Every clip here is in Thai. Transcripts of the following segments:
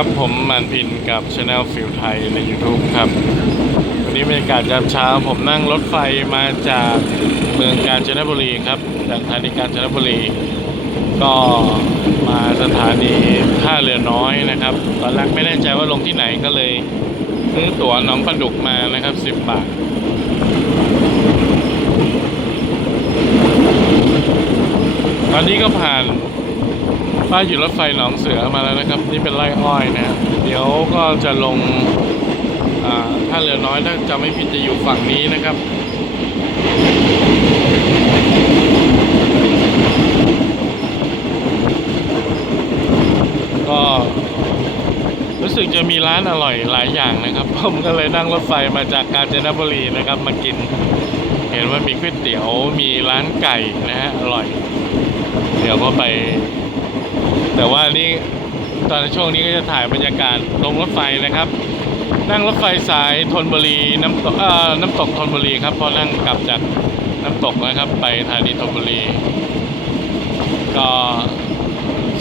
ครับ ผมมันพินกับช anel ฟิลไทยใน YouTube ครับ วันนี้บรรยากาศยามเช้า ผมนั่งรถไฟมาจากเมืองกาญจนบุรีครับ จากสถานีกาญจนบุรี ก็มาสถานีท่าเรือน้อยนะครับ ตอนแรกไม่แน่ใจว่าลงที่ไหนก็เลยซื้อตั๋วหนองประดุกมานะครับ 10 บาทตอนนี้ก็ผ่าน ป้ายหยุดรถไฟหนองเสือมาแล้วนะครับ นี่เป็นไร่อ้อยนะเดี๋ยวก็จะลงอ่าท่าเรือน้อยถ้าจะไม่ผิดจะอยู่ฝั่งนี้นะครับก็รู้สึกจะมีร้านอร่อยหลายอย่างนะครับ ผมก็เลยนั่งรถไฟมาจากกาญจนบุรีนะครับ มากิน เห็นว่ามีก๋วยเตี๋ยวมีร้านไก่นะฮะอร่อย เดี๋ยวก็ไป แต่ว่านี่ตอนช่วงนี้ก็จะถ่ายบรรยากาศลงรถไฟนะครับ นั่งรถไฟสายธนบุรีน้ำตกเอ่อน้ำตกธนบุรีครับพอนั่งกลับจากน้ำตกนะครับ ไปธานีธนบุรี ก็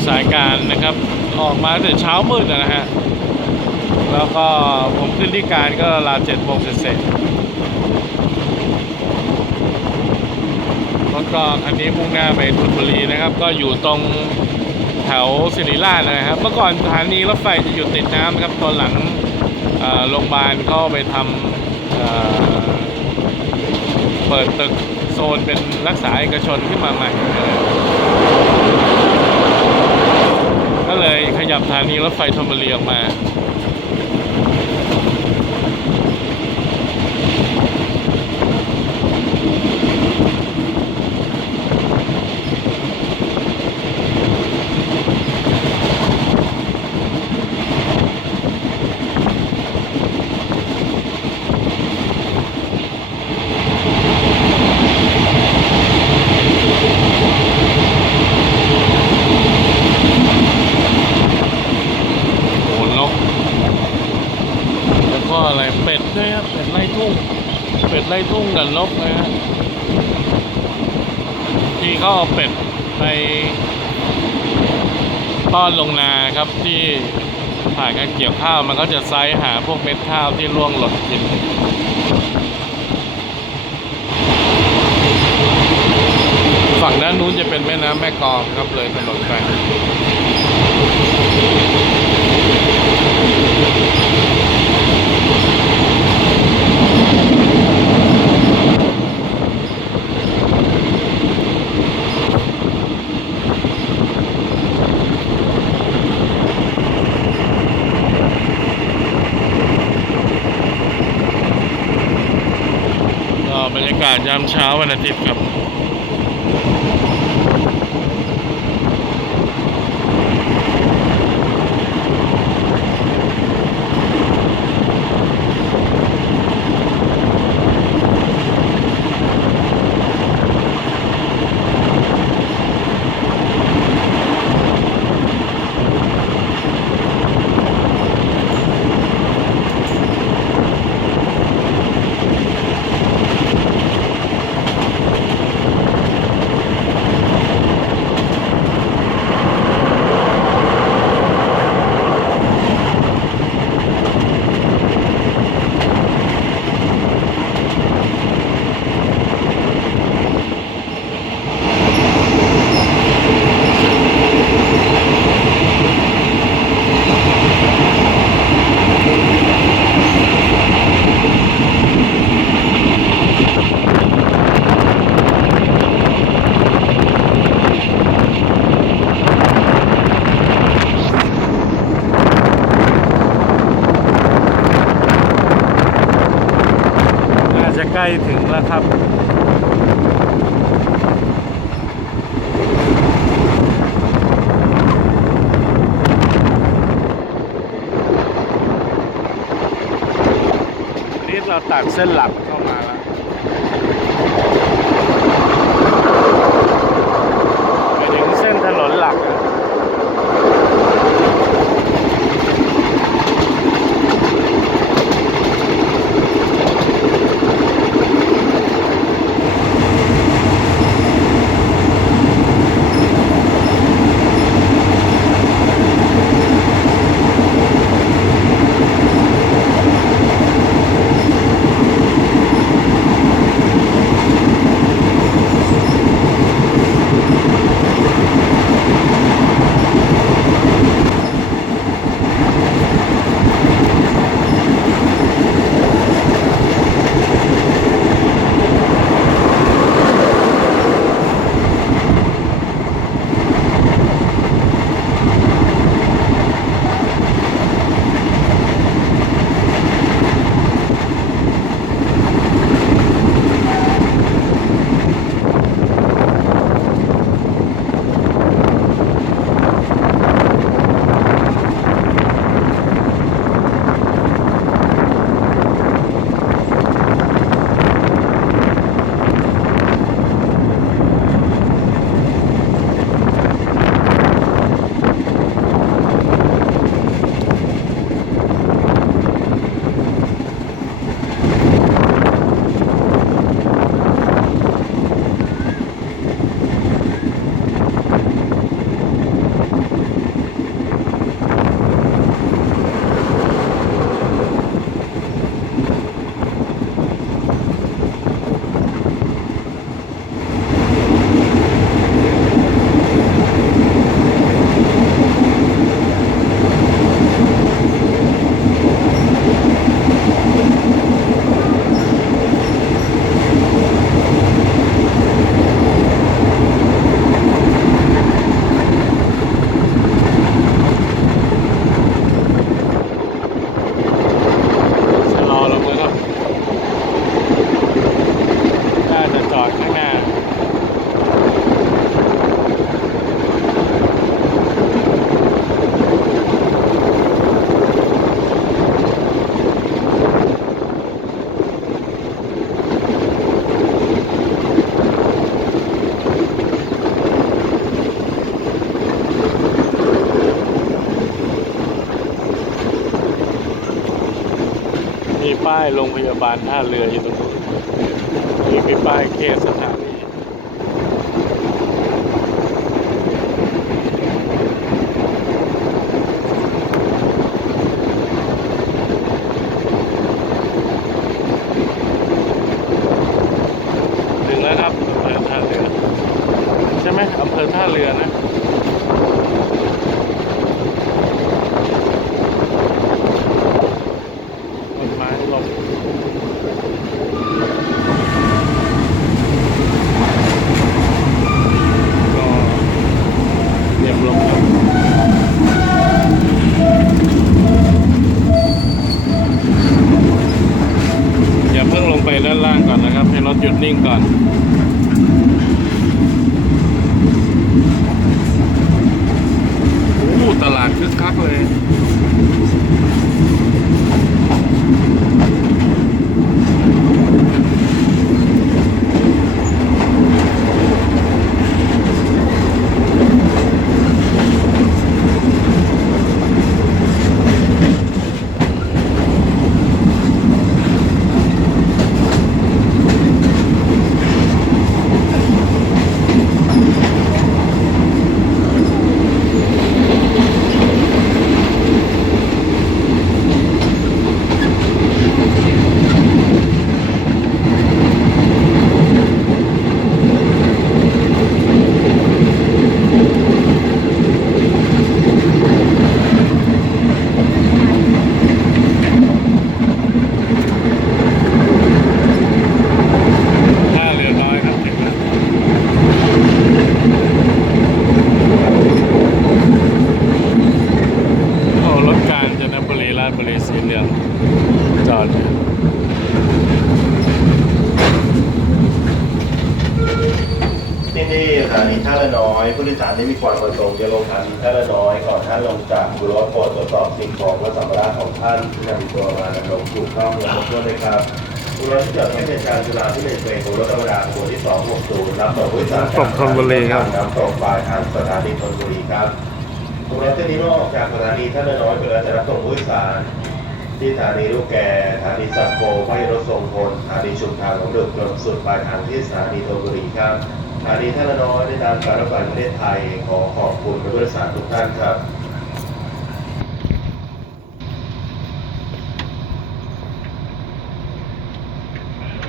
สายการนะครับออกมาแต่เช้ามืดนะฮะแล้วก็ผมขึ้นที่การก็ราวเจ็ดโมงเสร็จๆแล้วก็คันนี้มุ่งหน้าไปธนบุรีนะครับ ก็อยู่ตรง แถวศิริราชนะครับ เมื่อก่อนสถานีรถไฟจะอยู่ติดน้ำนะครับ ตอนหลังโรงพยาบาลเข้าไปทำเปิดตึกโซนเป็นรักษาเอกชนขึ้นมาใหม่ ก็เลยขยับสถานีรถไฟธนบุรีออกมา โอ้โหนกแล้วก็อะไรเป็ดด้วยครับเป็ดไล่ทุ่ง เป็ดไล่ทุ่ง กับนกนะฮะที่เขาเอาเป็ดไปต้อนลงนาครับที่ผ่านการเกี่ยวข้าวมันก็จะไซส์หาพวกเม็ดข้าวที่ร่วงหล่นกินฝั่งด้านนู้นจะเป็นแม่น้ำแม่กองครับเลยถนนไป ก็บรรยากาศยาม เช้าวันอาทิตย์ครับ แล้วครับนี่เราตัดเส้นหลักเข้ามาแล้วไปถึงเส้นถนนหลัก โรงพยาบาลท่าเรืออยู่ตรงนู้นนี่มีป้ายเคสถานี ถึงแล้วครับอำเภอท่าเรือ ใช่ไหมอำเภอท่าเรือนะ ต้นไม้ลงก็เรียบลงครับอย่าเพิ่งลงไปด้านล่างก่อนนะครับ ให้รถหยุด นิ่งก่อนโอ้ตลาดคึกคักเลย ท่าเรือน้อยครับถึงแล้วโอ้รถการจนบุ รีราชบุรีสีเหลืองจอดอยู่ที่นี่สถานีท่าละน้อยผู้โดยสารที่มีความประสงค์จะลงสถานีท่าละน้อยก่อนท่านลงจากบุรถโปรดตรวจสอบสิ่งของและสัมภาระของท่านที่นำตัวมาดำรงถูกต้องและครบถ้วนเลยครับบุรถที่จอดให้เป็นการจุฬาที่เป็นเป็นบุรถธรรมดาขบวนที่260รับส่งผู้โดยสารส่งธนบุรีครับนำส่งปลายทางสถานีธนบุรีครับ บุรถเส้นนี้เมื่อออกจากสถานีท่าละน้อยเพื่อจะรับส่งผู้โดยสาร ที่สถานีลูกแกสถานีสักโกพระยรถทรงพลสถานีชุมทางของเดือจนสุดปลายทางที่สถานีธนบุรีครับสถานีท่าละน้อยในนามการรถไฟประเทศไทยขอขอบคุณผู้โดยสารทุกท่านครับ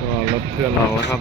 ก็รถเคลื่อนออกแล้วครับ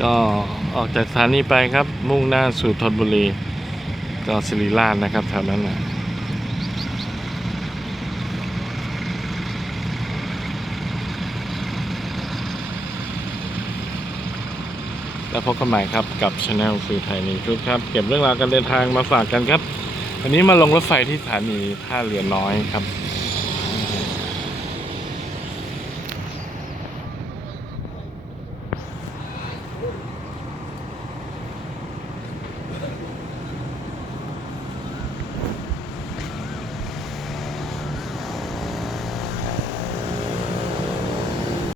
ก็ออกจากสถานีไปครับ มุ่งหน้าสู่ธนบุรี ก็สิริราชนะครับแถวนั้นนะแล้วพบกันใหม่ครับกับช anel สื่อไทยในชุดครับ เก็บเรื่องราวการเดินทางมาฝากกันครับ วันนี้มาลงรถไฟที่สถานีท่าเรือน้อยครับ